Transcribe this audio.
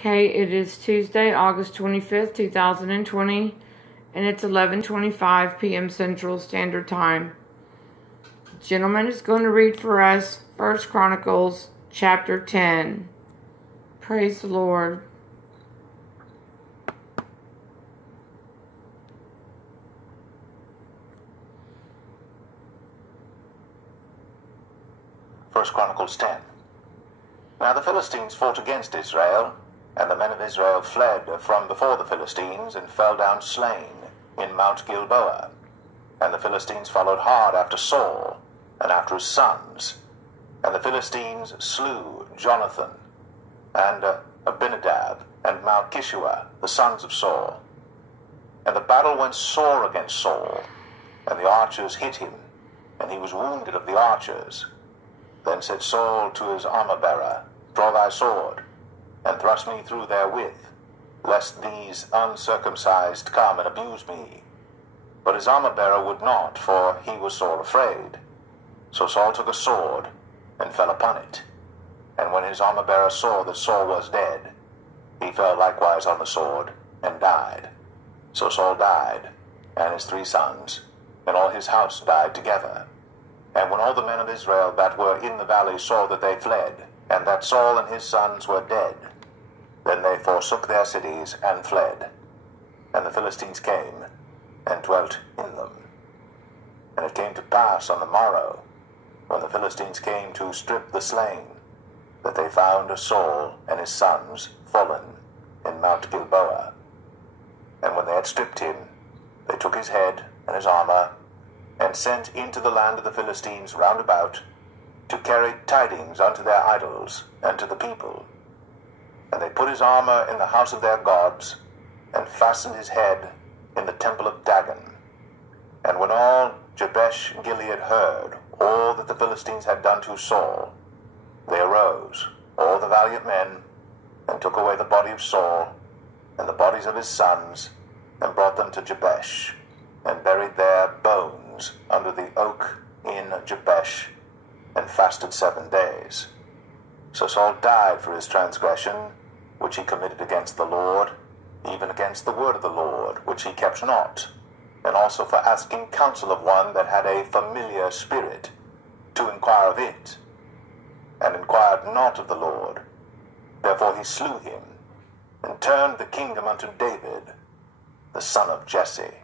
Okay, it is Tuesday, August 25th, 2020, and it's 11:25 p.m. Central Standard Time. The gentleman is going to read for us 1 Chronicles Chapter 10. Praise the Lord. First Chronicles 10. Now the Philistines fought against Israel, and the men of Israel fled from before the Philistines, and fell down slain in Mount Gilboa. And the Philistines followed hard after Saul, and after his sons. And the Philistines slew Jonathan, and Abinadab, and Malchishua, the sons of Saul. And the battle went sore against Saul, and the archers hit him, and he was wounded of the archers. Then said Saul to his armor-bearer, Draw thy sword, and thrust me through therewith, lest these uncircumcised come and abuse me. But his armor-bearer would not, for he was sore afraid. So Saul took a sword, and fell upon it. And when his armor-bearer saw that Saul was dead, he fell likewise on the sword, and died. So Saul died, and his 3 sons, and all his house died together. And when all the men of Israel that were in the valley saw that they fled, and that Saul and his sons were dead, then they forsook their cities and fled. And the Philistines came and dwelt in them. And it came to pass on the morrow, when the Philistines came to strip the slain, that they found Saul and his sons fallen in Mount Gilboa. And when they had stripped him, they took his head and his armor, and sent into the land of the Philistines round about, to carry tidings unto their idols and to the people. And they put his armor in the house of their gods, and fastened his head in the temple of Dagon. And when all Jabesh Gilead heard all that the Philistines had done to Saul, they arose, all the valiant men, and took away the body of Saul, and the bodies of his sons, and brought them to Jabesh, and buried their bones under the oak in Jabesh, and fasted 7 days. So Saul died for his transgression, which he committed against the Lord, even against the word of the Lord, which he kept not, and also for asking counsel of one that had a familiar spirit, to inquire of it, and inquired not of the Lord. Therefore he slew him, and turned the kingdom unto David, the son of Jesse.